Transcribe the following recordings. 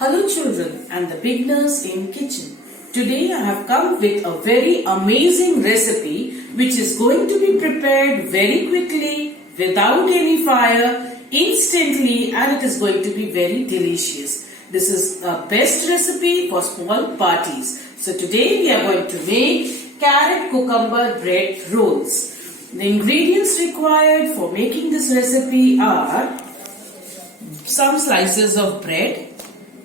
Hello children and the beginners in kitchen. Today I have come with a very amazing recipe which is going to be prepared very quickly without any fire, instantly, and it is going to be very delicious. This is the best recipe for small parties. So today we are going to make carrot cucumber bread rolls. The ingredients required for making this recipe are some slices of bread,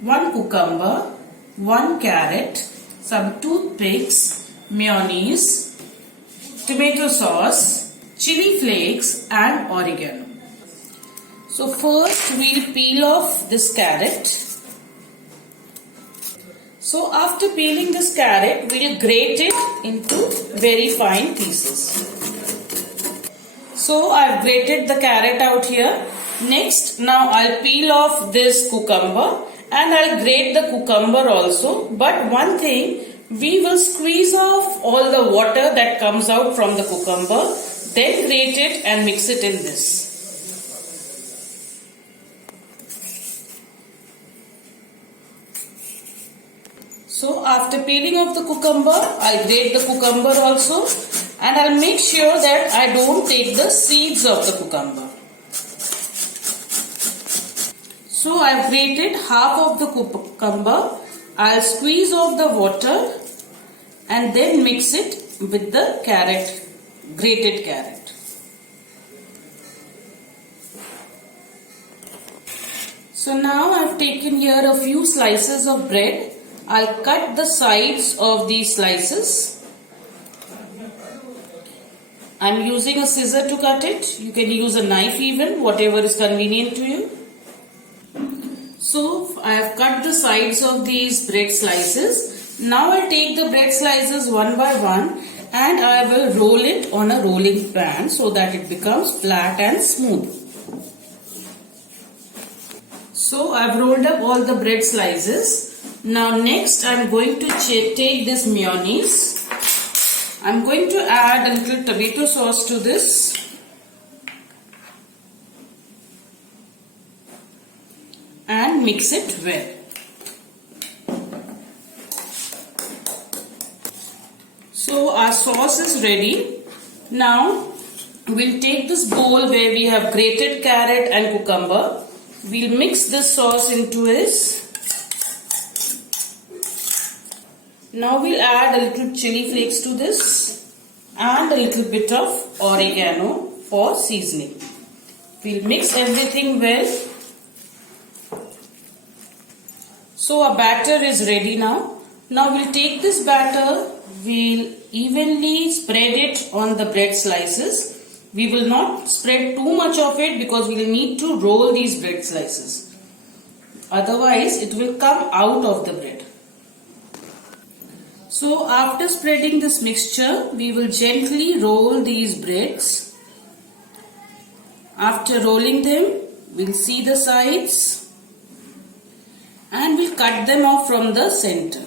1 cucumber, 1 carrot, some toothpicks, mayonnaise, tomato sauce, chili flakes and oregano. So first we'll peel off this carrot. So after peeling this carrot, we'll grate it into very fine pieces. So I've grated the carrot out here. Next, now I'll peel off this cucumber and I'll grate the cucumber also. But one thing, we will squeeze off all the water that comes out from the cucumber, then grate it and mix it in this. So after peeling off the cucumber, I'll grate the cucumber also and I'll make sure that I don't take the seeds of the cucumber. So I've grated half of the cucumber. I'll squeeze off the water and then mix it with the carrot, grated carrot. So now I've taken here a few slices of bread. I'll cut the sides of these slices. I'm using a scissor to cut it. You can use a knife even, whatever is convenient to you. So I have cut the sides of these bread slices. Now I'll take the bread slices one by one and I will roll it on a rolling pan so that it becomes flat and smooth. So I've rolled up all the bread slices. Now next I'm going to take this mayonnaise. I'm going to add a little tomato sauce to this. And mix it well. So our sauce is ready. Now we'll take this bowl where we have grated carrot and cucumber. We'll mix this sauce into this. Now we'll add a little chili flakes to this and a little bit of oregano for seasoning. We'll mix everything well. So our batter is ready now. Now we'll take this batter, we'll evenly spread it on the bread slices. We will not spread too much of it because we will need to roll these bread slices. Otherwise it will come out of the bread. So after spreading this mixture, we will gently roll these breads. After rolling them, we'll see the sides. And we'll cut them off from the center.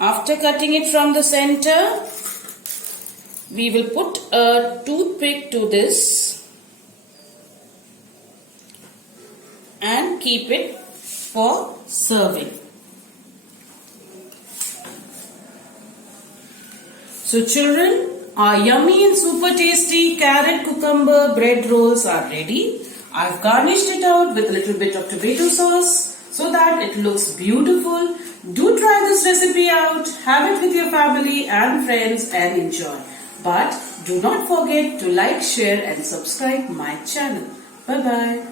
After cutting it from the center, we will put a toothpick to this and keep it for serving. So children, our yummy and super tasty carrot cucumber bread rolls are ready. I've garnished it out with a little bit of tomato sauce so that it looks beautiful. Do try this recipe out, have it with your family and friends and enjoy. But do not forget to like, share and subscribe my channel. Bye-bye.